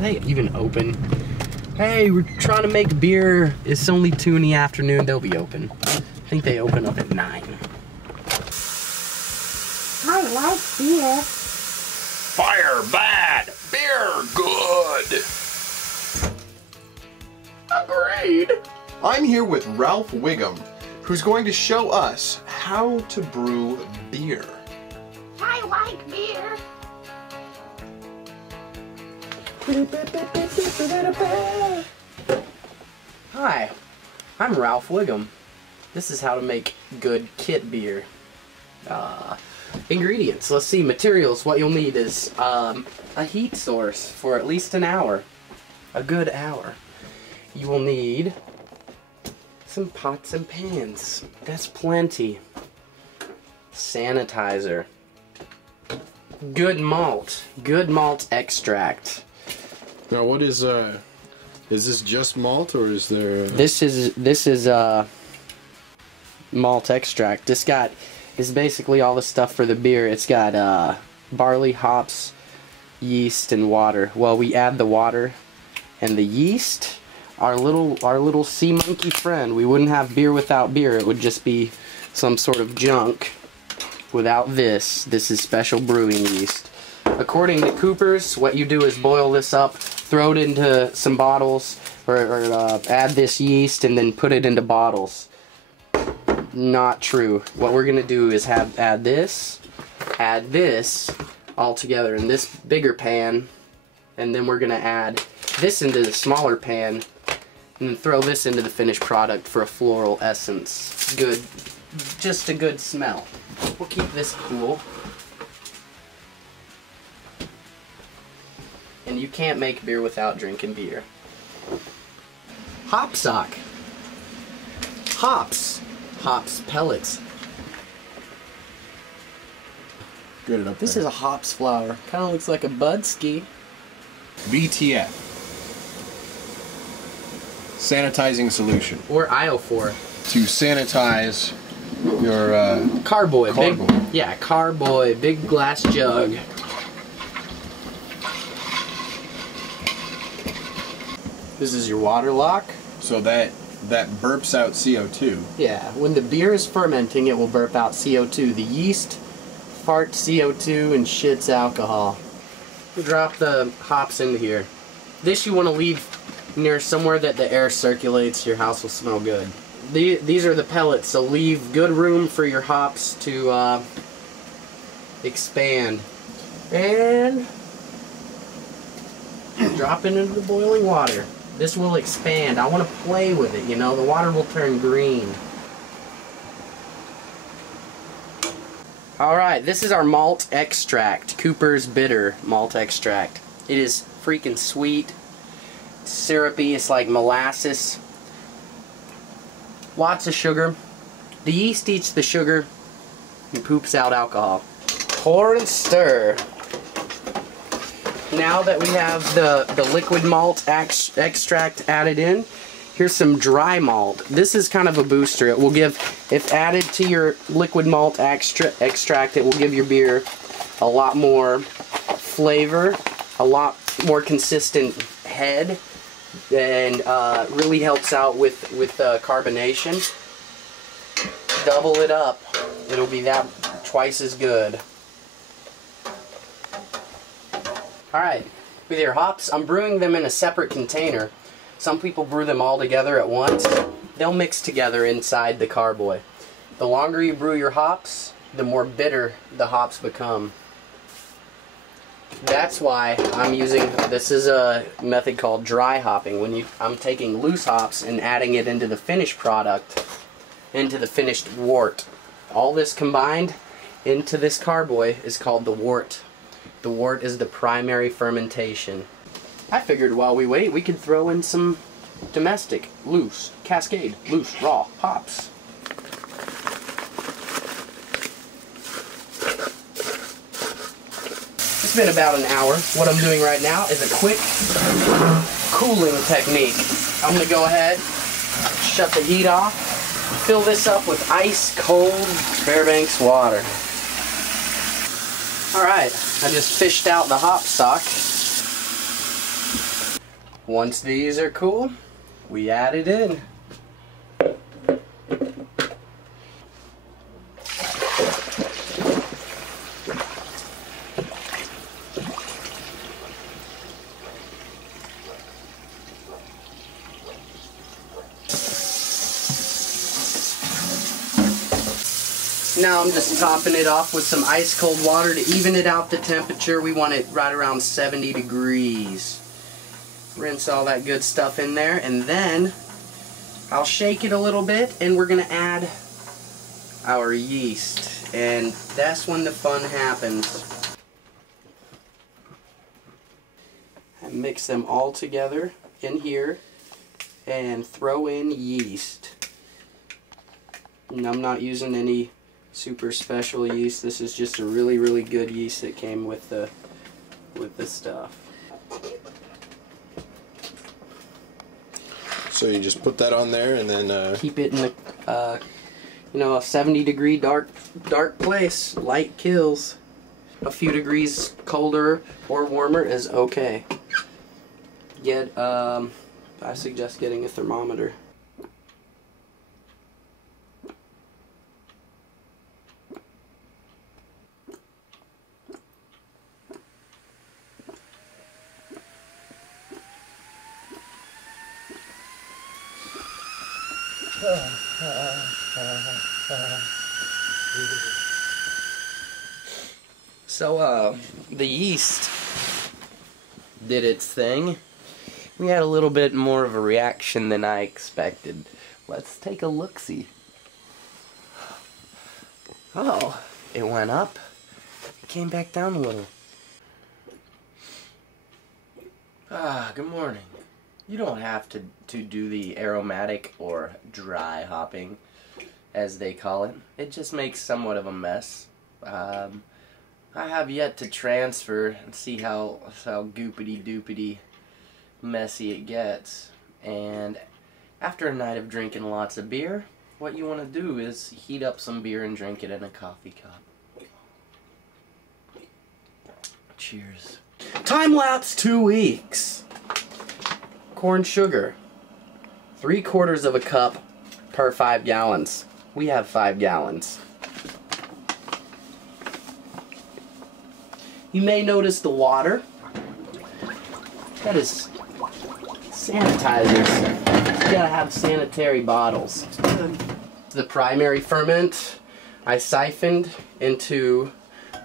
Are they even open? Hey, we're trying to make beer. It's only 2 in the afternoon. They'll be open. I think they open up at 9. I like beer. Fire bad, beer good. Agreed. I'm here with Ralph Wiggum, who's going to show us how to brew beer. I like beer. Hi, I'm Ralph Wiggum. This is how to make good kit beer. Ingredients, let's see, materials. What you'll need is a heat source for at least an hour. A good hour. You will need some pots and pans. That's plenty. Sanitizer. Good malt extract. Now, what is this just malt, or is there? This is malt extract. This is basically all the stuff for the beer. It's got barley, hops, yeast, and water. Well, we add the water and the yeast. Our little sea monkey friend. We wouldn't have beer without beer. It would just be some sort of junk without this. This is special brewing yeast. According to Cooper's, what you do is boil this up, throw it into some bottles, or add this yeast and then put it into bottles. Not true. What we're gonna do is add this all together in this bigger pan, and then we're gonna add this into the smaller pan, and then throw this into the finished product for a floral essence. Good, just a good smell. We'll keep this cool. And you can't make beer without drinking beer. Hop sock. Hops pellets. Good enough. This is a hops flower. Kind of looks like a Budski. VTF. Sanitizing solution. Or iophor. To sanitize your Carboy. Carboy. Carboy. Big glass jug. This is your water lock. So that burps out CO2. Yeah, when the beer is fermenting, it will burp out CO2. The yeast farts CO2 and shits alcohol. Drop the hops into here. This you want to leave near somewhere that the air circulates. Your house will smell good. These are the pellets, so leave good room for your hops to expand. And drop it into the boiling water. This will expand. I want to play with it, you know. The water will turn green. Alright, this is our malt extract. Cooper's Bitter malt extract. It is freaking sweet. Syrupy. It's like molasses. Lots of sugar. The yeast eats the sugar and poops out alcohol. Pour and stir. Now that we have the liquid malt extract added in, here's some dry malt. This is kind of a booster. It will give, if added to your liquid malt extract, it will give your beer a lot more flavor, a lot more consistent head, and really helps out with carbonation. Double it up. It'll be that twice as good. Alright, with your hops, I'm brewing them in a separate container. Some people brew them all together at once. They'll mix together inside the carboy. The longer you brew your hops, the more bitter the hops become. That's why I'm using, this is a method called dry hopping. I'm taking loose hops and adding it into the finished product, into the finished wort. All this combined into this carboy is called the wort. The wort is the primary fermentation. I figured while we wait, we could throw in some domestic, loose, Cascade, loose, raw hops. It's been about an hour. What I'm doing right now is a quick cooling technique. I'm going to go ahead, shut the heat off, fill this up with ice cold Fairbanks water. Alright, I just fished out the hop sock. Once these are cool, we add it in. Now I'm just topping it off with some ice cold water to even it out the temperature. We want it right around 70 degrees. Rinse all that good stuff in there, and then I'll shake it a little bit, and we're gonna add our yeast, and that's when the fun happens. I mix them all together in here and throw in yeast. And I'm not using any super special yeast. This is just a really, really good yeast that came with the stuff. So you just put that on there and then keep it in a a 70-degree dark place. Light kills. A few degrees colder or warmer is okay. I suggest getting a thermometer. So the yeast did its thing. We had a little bit more of a reaction than I expected. Let's take a look-see. Oh, it went up. It came back down a little. Good morning. You don't have to do the aromatic or dry hopping, as they call it. It just makes somewhat of a mess. I have yet to transfer and see how goopity-doopity messy it gets. And after a night of drinking lots of beer, what you want to do is heat up some beer and drink it in a coffee cup. Cheers. Time lapse 2 weeks. Corn sugar. 3/4 of a cup per 5 gallons. We have 5 gallons. You may notice the water. That is sanitizers. You gotta have sanitary bottles. The primary ferment I siphoned into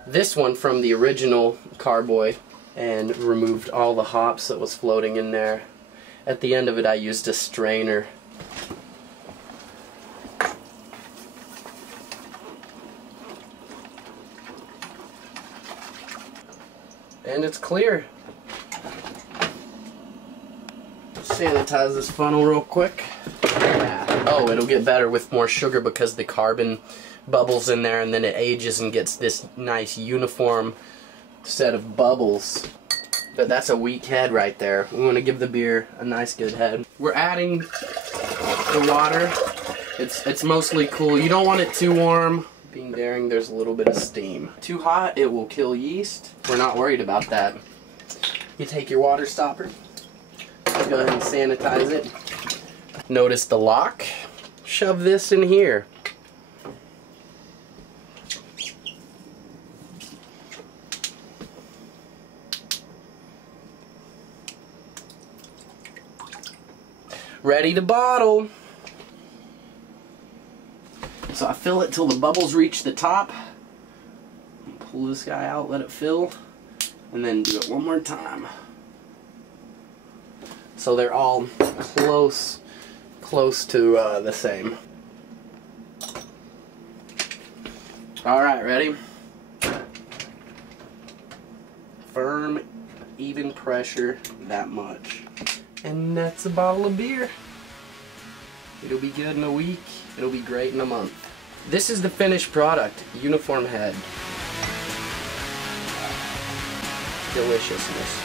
this one from the original carboy and removed all the hops that was floating in there. At the end of it I used a strainer. And it's clear. Sanitize this funnel real quick. Yeah. Oh, it'll get better with more sugar because the carbon bubbles in there, and then it ages and gets this nice uniform set of bubbles. But that's a weak head right there. We want to give the beer a nice good head. We're adding the water. It's mostly cool. You don't want it too warm. Being daring, there's a little bit of steam. Too hot, it will kill yeast. We're not worried about that. You take your water stopper, go ahead and sanitize it. Notice the lock. Shove this in here. Ready to bottle. So I fill it till the bubbles reach the top. Pull this guy out, let it fill, and then do it one more time. So they're all close to the same. Alright, ready? Firm, even pressure, that much. And that's a bottle of beer. It'll be good in a week. It'll be great in a month. This is the finished product. Uniform head. Deliciousness.